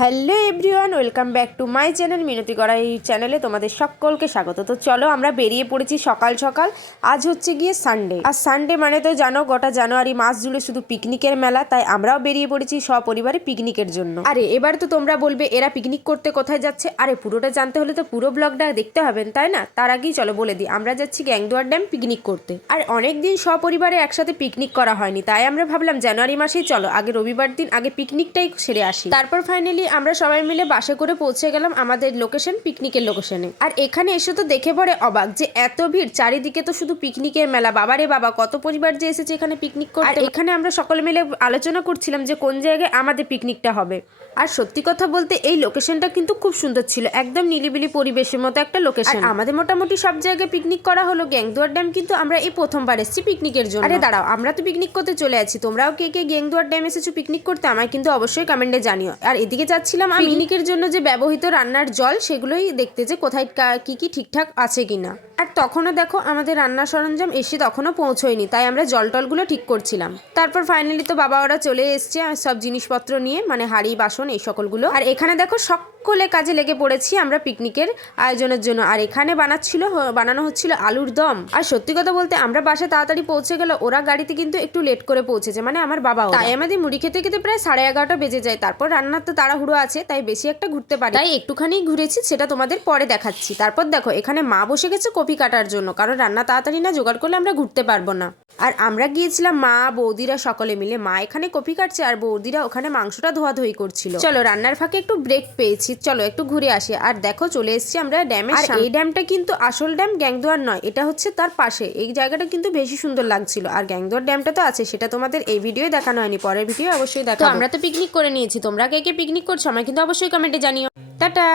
Hello everyone, welcome back to my channel মিনতি করা। এই চ্যানেলে তোমাদের সকলকে স্বাগত। তো চলো আমরা বেরিয়ে পড়েছি সকাল সকাল। আজ হচ্ছে গিয়ে সানডে, আর সানডে মানে তো জানো গোটা জানুয়ারি মাস জুড়ে শুধু পিকনিকের মেলা। তাই আমরাও বেরিয়ে পড়েছি সপরিবারে পিকনিকের জন্য। আরে এবার তো তোমরা বলবে এরা পিকনিক করতে কোথায় যাচ্ছে। আরে পুরোটা জানতে হলে তো পুরো ব্লগটা দেখতে হবেন, তাই না? তার আগেই চলো বলে দিই, আমরা যাচ্ছি গ্যাংদুয়ার ড্যাম পিকনিক করতে। আর অনেকদিন সপরিবারে একসাথে পিকনিক করা হয়নি, তাই আমরা ভাবলাম জানুয়ারি মাসেই চলো আগে রবিবার দিন আগে পিকনিকটাই সেরে আসি। তারপর ফাইনালি আমরা সবাই মিলে বাসে করে পৌঁছে গেলাম আমাদের লোকেশন, পিকনিকের লোকেশনে। আর এখানে এসে তো দেখে পড়ে অবাক যে এত ভিড়, চারিদিকে তো শুধু পিকনিকের মেলা। বাবারে বাবা, কত পরিবার যে এসেছে এখানে পিকনিক করতে। আর এখানে আমরা সকলে মিলে আলোচনা করছিলাম যে কোন জায়গায় আমাদের পিকনিকটা হবে। আর সত্যি কথা বলতে এই লোকেশনটা কিন্তু খুব সুন্দর ছিল, একদম নিরিবিলি পরিবেশের মতো একটা লোকেশন। আমাদের মোটামুটি সব জায়গায় পিকনিক করা হলো, গ্যাংদুয়ার ড্যাম কিন্তু আমরা এই প্রথমবার এসেছি পিকনিকের জন্য। আরে দাঁড়াও, আমরা তো পিকনিক করতে চলে আছি, তোমরাও কে কে গ্যাংদুয়ার ড্যাম এসেছো পিকনিক করতে আমায় কিন্তু অবশ্যই কমেন্টে জানিও। আর এদিকে যাচ্ছিলাম আমি পিকনিকের জন্য যে ব্যবহৃত রান্নার জল সেগুলোই দেখতে, যে কোথায় কি কি ঠিকঠাক আছে কিনা। আর তখনও দেখো আমাদের রান্নার সরঞ্জাম এসে তখনও পৌঁছয়নি, তাই আমরা জল টলগুলো ঠিক করছিলাম। তারপর ফাইনালি তো বাবা ওরা চলে এসছে সব জিনিসপত্র নিয়ে, মানে হাঁড়ি বাসন এই সকলগুলো। আর এখানে দেখো সকলে কাজে লেগে পড়েছি আমরা পিকনিকের আয়োজনের জন্য। আর এখানে বানানো হচ্ছিল আলুর দম। আর সত্যি কথা বলতে আমরা বাসে তাড়াতাড়ি পৌঁছে গেল, ওরা গাড়িতে কিন্তু একটু লেট করে পৌঁছেছে, মানে আমার বাবা। তাই আমাদের মুড়ি খেতে খেতে প্রায় 11:30 বেজে যায়। তারপর রান্নার তো তাড়াহুড়ো আছে, তাই বেশি একটা ঘুরতে পারি, তাই একটুখানি ঘুরেছি, সেটা তোমাদের পরে দেখাচ্ছি। তারপর দেখো এখানে মা বসে গেছে কপি কাটার জন্য, কারণ রান্না তাড়াতাড়ি না জোগাড় করলে আমরা ঘুরতে পারবো না। আর আমরা গিয়েছিলাম মা বৌদিরা সকলে মিলে, মা এখানে কপি কাটছে আর বৌদিরা ওখানে মাংসটা ধোয়াধুয়ি করছিল। চলো রান্নার ফাঁকে একটু ব্রেক পেয়েছি, চলো একটু ঘুরে আসি। আর দেখো চলে এসেছি আমরা ড্যামে। আর এই ড্যামটা কিন্তু আসল ড্যাম গ্যাংদুয়ার নয়, এটা হচ্ছে তার পাশে। এই জায়গাটা কিন্তু বেশি সুন্দর লাগছিল। আর গ্যাংদুয়ার ড্যামটা তো আছে, সেটা তোমাদের এই ভিডিওয় দেখানো হয়নি, পরের ভিডিও অবশ্যই দেখাবো। আমরা তো পিকনিক করে নিয়েছি, তোমরা কে কে পিকনিক করছো আমায় কিন্তু অবশ্যই কমেন্টে জানিও। টাটা।